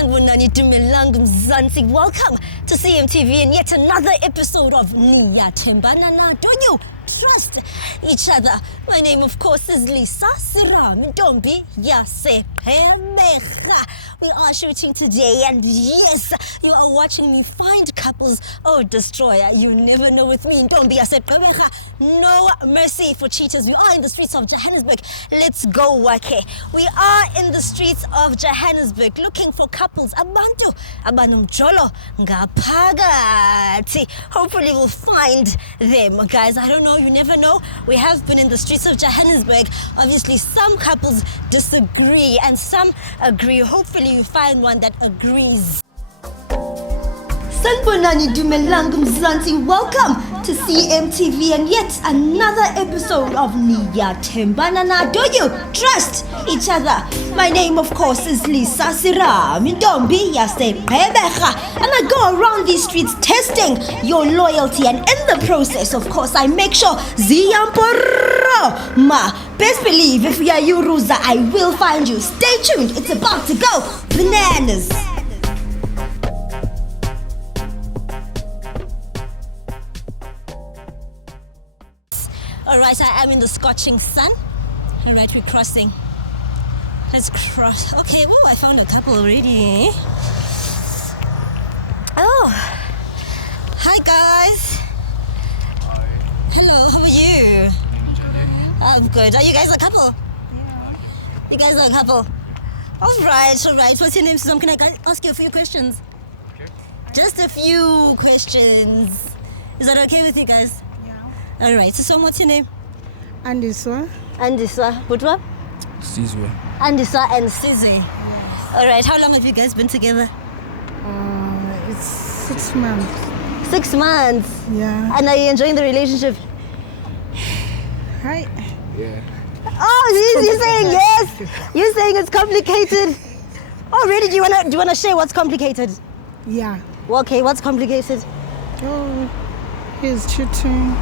Sanibonani Dumelang Mzansi. Welcome to CMTV and yet another episode of Niyathembana Na. Do you trust each other? My name, of course, is Lisa Serame. Don't be Serame. We are shooting today, and yes, you are watching me find couples or destroyer. You never know with me. Don't be Serame. No mercy for cheaters. We are in the streets of Johannesburg. Let's go, okay? We are in the streets of Johannesburg looking for couples. Abantu abanumjolo ngaphakathi. Hopefully we'll find them, guys. I don't know. You never know. We have been in the streets of Johannesburg. Obviously, some couples disagree and some agree. Hopefully, you find one that agrees. Sanibonani Dumelang Mzansi. Welcome to CMTV and yet another episode of Niyathembana Na. Do you trust each other? My name, of course, is Lisa Serame. Don't be Serame. And I go around these streets testing your loyalty, and in the process, of course, I make sure Ziyamporo ma. Best believe if we are Yuruza, I will find you. Stay tuned. It's about to go bananas. Alright, I am in the scorching sun. Alright, we're crossing. Let's cross. Okay, oh, I found a couple already. Oh, hi guys. Hi. Hello, how are you? I'm good. Are you guys a couple? Yeah. You guys are a couple? Alright. What's your name, Suzanne? Can I ask you a few questions? Okay. Just a few questions. Is that okay with you guys? Yeah. Alright, so what's your name? Andiswa. Andiswa. Butwa? Sizwe. Andiswa and Sizwe. Yes. Alright, how long have you guys been together? It's 6 months. 6 months. Yeah. And are you enjoying the relationship? Hi. Yeah. Oh, you're saying yes. You're saying it's complicated. Oh, really? Do you wanna share what's complicated? Yeah. Well, okay, what's complicated? Oh, he's cheating.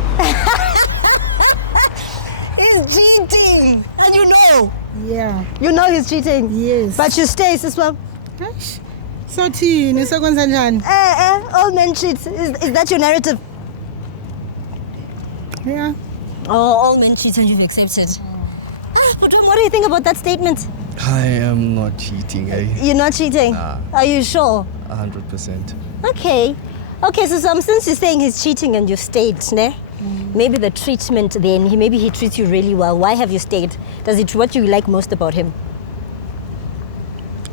He's cheating, and you know. Yeah. You know he's cheating. Yes. But you stay, sister. Eish. So thini sekwenza njani? All men cheat. Is that your narrative? Yeah. Oh, all men cheat and you've accepted. But what do you think about that statement? I am not cheating, eh? You're not cheating? Nah. Are you sure? 100%. Okay, so since you're saying he's cheating and you've stayed, ne? Maybe the treatment then, maybe he treats you really well. Why have you stayed? What do you like most about him?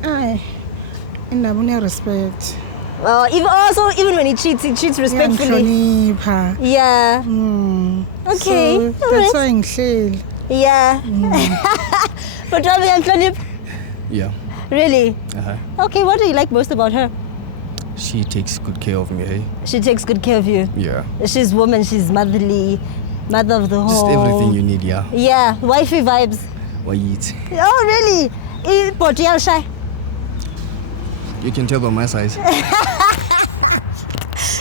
Ay. Indabona respect. Even when he cheats respectfully. Uyangihlonipha. Yeah. Okay. So that's why ngihleli. Yeah. But Yeah. really? Uh-huh. Okay, what do you like most about her? She takes good care of me, eh? She takes good care of you. Yeah. She's woman, she's motherly, mother of the home. Just everything you need, yeah. Yeah, wifey vibes. Why eat? Oh, really? Shy. You can tell by my size.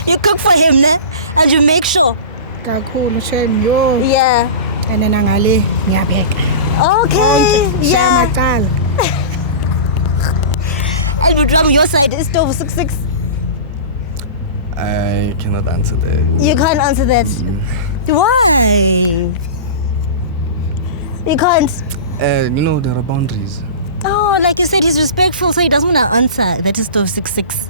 You cook for him, ne? And you make sure. Kakhulu shem yo. Yeah. And then ngale ngiyabheka. Okay. Yeah. Macala. And would drum your side is stove 66. I cannot answer that. You can't answer that. Why? You can't. There are boundaries. Oh, like you said, he's respectful, so he doesn't want to answer that is stove 66.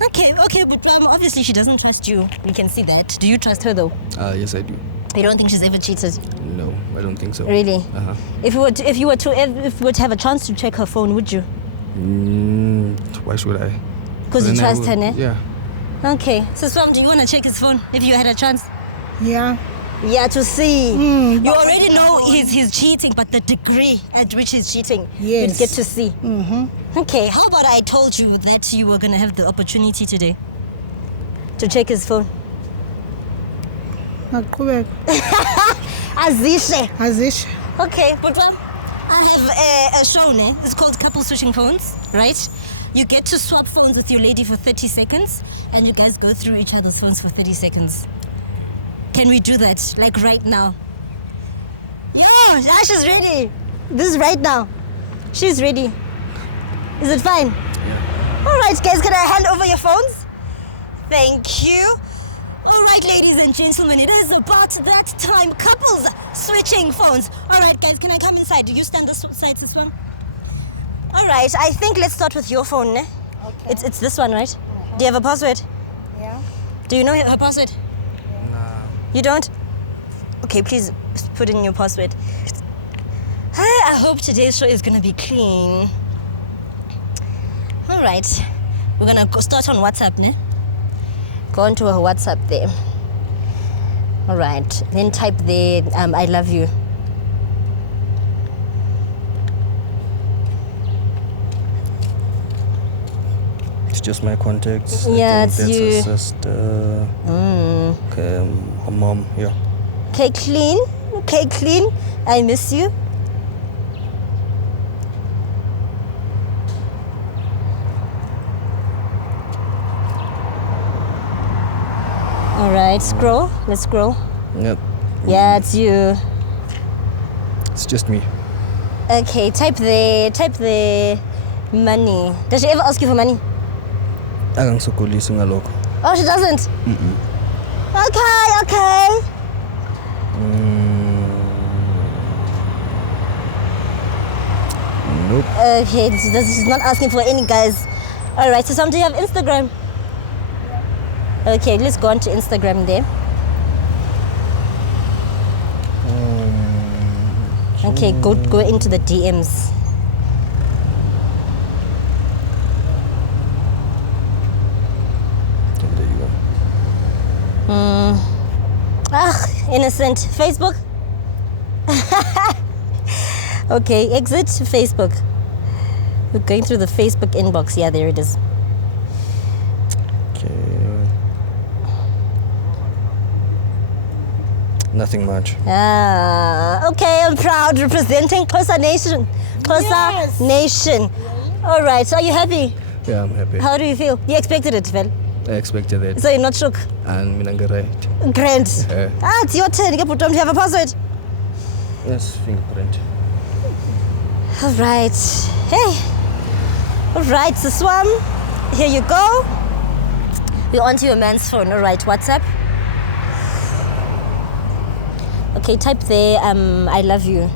Okay, but obviously she doesn't trust you. We can see that. Do you trust her though? Yes, I do. You don't think she's ever cheated? No, I don't think so. Really? Uh-huh. If you were to have a chance to check her phone, would you? Why should I? Because you Then I trust would- her, ne? Yeah. Okay. So Swam, do you want to check his phone if you had a chance? Yeah. Yeah, to see. You but- already know he's cheating, but the degree at which he's cheating, Yes. you'd get to see. Mhm. Okay, how about I told you that you were going to have the opportunity today to check his phone? Maqhubeka. Azishe. Azisho. Okay, but I have a show, ne? It's called Couple Switching Phones, right? You get to swap phones with your lady for 30 seconds, and you guys go through each other's phones for 30 seconds. Can we do that, like right now? Yo, Ash is ready. This is right now. She's ready. Is it fine? Yeah. All right, guys, can I hand over your phones? Thank you. All right, ladies and gentlemen, it is about that time. Couples switching phones. All right, guys, can I come inside? Do you stand this side as well? All right, I think let's start with your phone. Ne? Okay. It's this one, right? Do you have a password? Yeah. Do you know her password? Nah. You don't? Okay, please put in your password. I hope today's show is going to be clean. All right, we're going to go start on WhatsApp, ne? Go onto her WhatsApp there. All right, then type there, I love you. It's just my contacts. Yeah, I it's think that's you. her sister. Okay, her mom. Yeah. Okay, clean. Okay, clean. I miss you. All right, scroll. Let's scroll. Yep. Yeah, it's you. It's just me. Okay, type the money. Does she ever ask you for money? Akangisokolisi ngalokho. Oh, she doesn't? Okay. Nope. Okay, she's not asking for any guys. All right, so do you have Instagram? Okay, let's go on to Instagram there. Okay, go into the DMs. There you go. Innocent. Facebook? Okay, exit Facebook. We're going through the Facebook inbox. Yeah, there it is. Okay. Nothing much. Okay, I'm proud representing Xhosa Nation. Yes. Nation. All right, so are you happy? Yeah, I'm happy. How do you feel? You expected it, Vel? I expected that. So you're not shook? And mina right. Grand. Yeah. It's your turn. Do you have a password? Yes, fingerprint. All right. Hey. All right, so Swam, here you go. We're onto your man's phone. All right, WhatsApp. Okay, type there, I love you.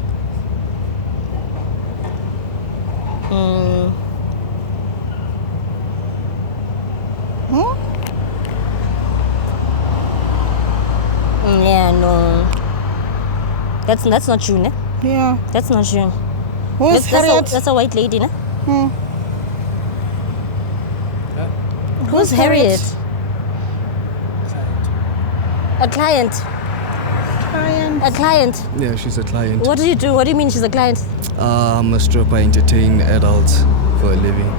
Yeah, no. That's not you, ne? Yeah. That's not you. Who's Harriet? That's a white lady, ne? Who's Who's Harriet? Harriet? A client. Client. A client. Yeah, she's a client. What do you do? What do you mean she's a client? I'm a stripper, entertain adults for a living.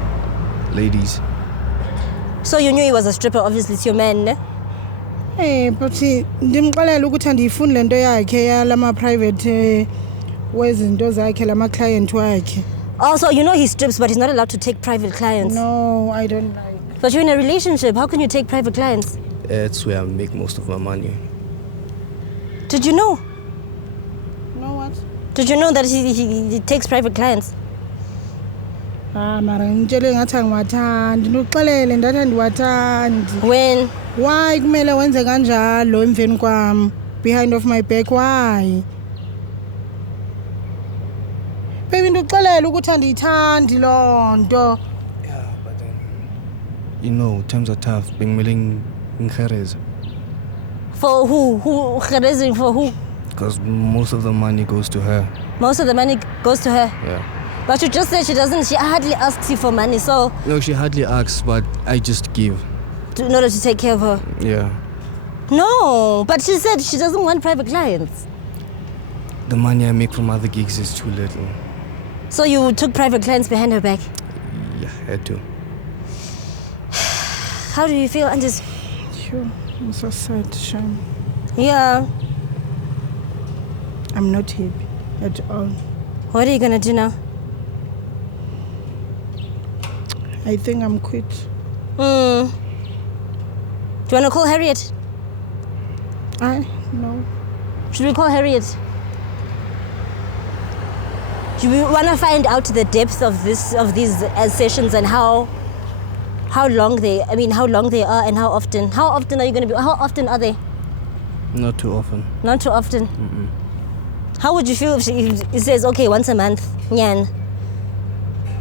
Ladies. So you knew he was a stripper, obviously it's your man, ne? Hey, but ndimxelela ukuthi andiyifuni lento yakhe yalama private wezinto zakhe lama client wakhe. Also, you know he strips, but he's not allowed to take private clients. No, I don't like. But you're in a relationship. How can you take private clients? That's where I make most of my money. Did you know? No what? Did you know that he takes private clients? Mara ngitshele ngathi angiwathandi. Ndikuxelele ndathi andiwathandi. When? Why kumele wenze kanjalo emveni kwami? Behind of my back, why? Baby, ndikuxelele ukuthi andiyithandi loo nto. Yeah, but then, you know, times are tough. Being ngikhareza. For who? Who? Raising for who? Because most of the money goes to her. Most of the money goes to her. Yeah. But you just said she hardly asks you for money, so No, she hardly asks, but I just give. in order to take care of her. Yeah. No, but she said she doesn't want private clients. The money I make from other gigs is too little. So you took private clients behind her back. Yeah, I had to. How do you feel, Andis? Sure, I'm so sad, Sham. Yeah. I'm not happy at all. What are you gonna do now? I think I'm quit. Do you wanna call Harriet? No. Should we call Harriet? You want to find out the depth of these sessions and how long they are and how often. How often are you going to be? How often are they? Not too often. Not too often. How would you feel if it says okay once a month? Nyan.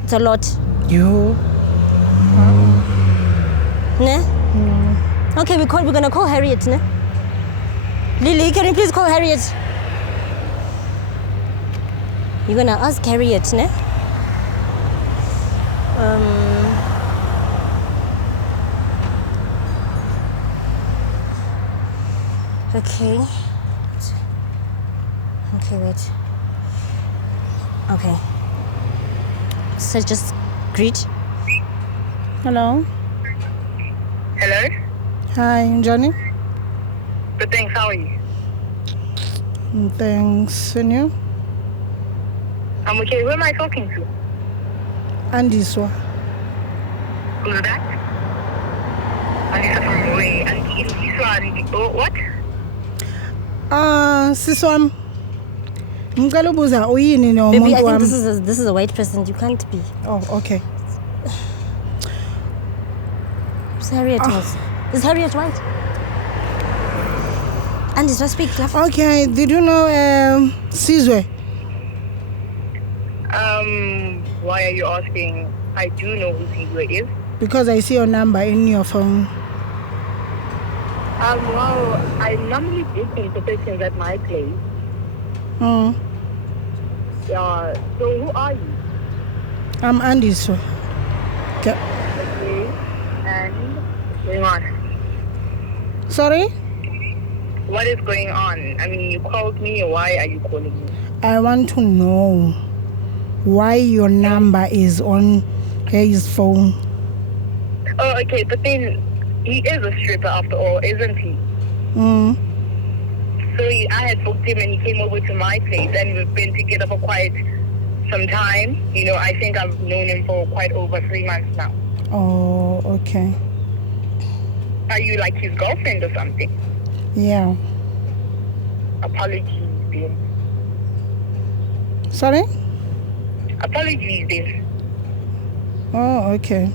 It's a lot. You. Ne? Okay, we're gonna call Harriet. Ne? Lily, can you please call Harriet? You're gonna ask Harriet, ne? Okay. Okay, wait. Okay. So just greet. Hello. Hello? Hi, Johnny. Good, thanks. How are you? Thanks. And you? I'm okay. Who am I talking to? Andiswa. Who's that? Anissa from where? Oh, what? Siswam. Ngicela ubuza uyini no Baby, I umuntu think wami? this is a white person. You can't be. Oh, okay. Who's Harriet was? Is Harriet white? And is speak love. Okay, did you know Sizwe? Why are you asking? I do know who Kimberly is. Because I see your number in your phone. Well, I normally do consultations at my place. Yeah, so who are you? I'm Andiswa. Okay. Okay, and what's going on? Sorry? What is going on? I mean, you called me, why are you calling me? I want to know why your number is on his phone. Oh, okay, but then he is a stripper after all, isn't he? So I had booked him and he came over to my place and we've been together for quite some time. You know, I think I've known him for quite over 3 months now. Oh, okay. Are you like his girlfriend or something? Yeah. Apologies, then. Sorry? Apologies, then. Oh, okay.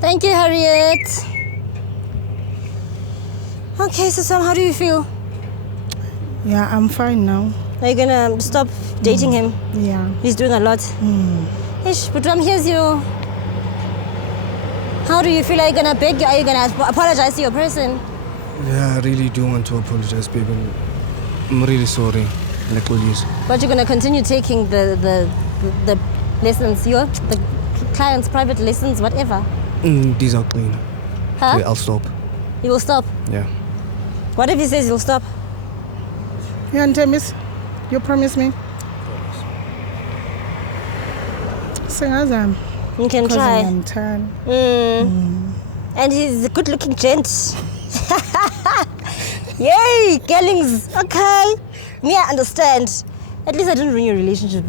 Thank you, Harriet. Okay, so Sam, how do you feel? Yeah, I'm fine now. Are you gonna stop dating him? Yeah. He's doing a lot. Ish, but here's you. How do you feel? Are you gonna beg? Are you gonna apologize to your person? Yeah, I really do want to apologize, baby. I'm really sorry. Like always. But you're gonna continue taking the lessons, the client's private lessons, whatever. These are clean. Huh? Okay, I'll stop. You will stop. Yeah. What if he says you'll stop? Yeah, and miss, you promise me? Singazam. You can try. I'm tired. And he's a good-looking gent. Yay, Gellings. Okay. Me, I understand. At least I didn't ruin your relationship.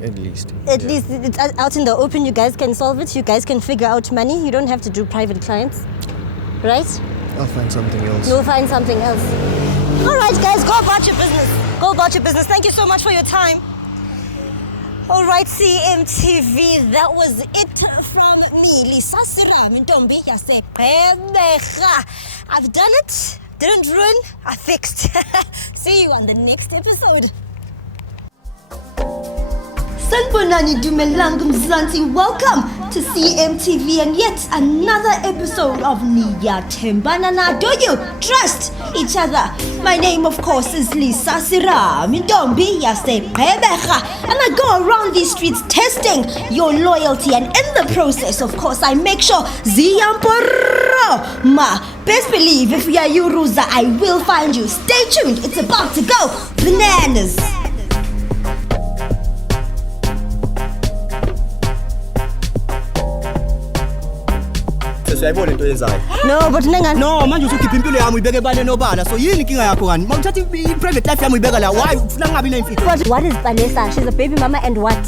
At least. At least it's out in the open. You guys can solve it. You guys can figure out money. You don't have to do private clients. Right? I'll find something else. You'll find something else. All right, guys, go about your business. Go about your business. Thank you so much for your time. All right, CMTV, that was it from me, Lisa Serame, Ntombi Yasepebecha. I've done it. Didn't ruin. I fixed. See you on the next episode. Sanibonani Dumelang Mzansi, welcome to CMTV and yet another episode of Niyathembana Na. Do you trust each other? My name, of course, is Lisa Serame, Ntombi Yasepebecha, and I go around these streets testing your loyalty, and in the process, of course, I make sure Ziyamporo ma. Best believe if we are Yuruza, I will find you. Stay tuned, it's about to go bananas. Siyayibona into yenzayo. No, but No, manje usukhipha impilo yami uyibeke ebale nobala. So yini inkinga yakho kani? Mawuthatha i-private life yami uyibeka la. Why ufuna ngabi nemfihlo? what is Vanessa? She's a baby mama and what?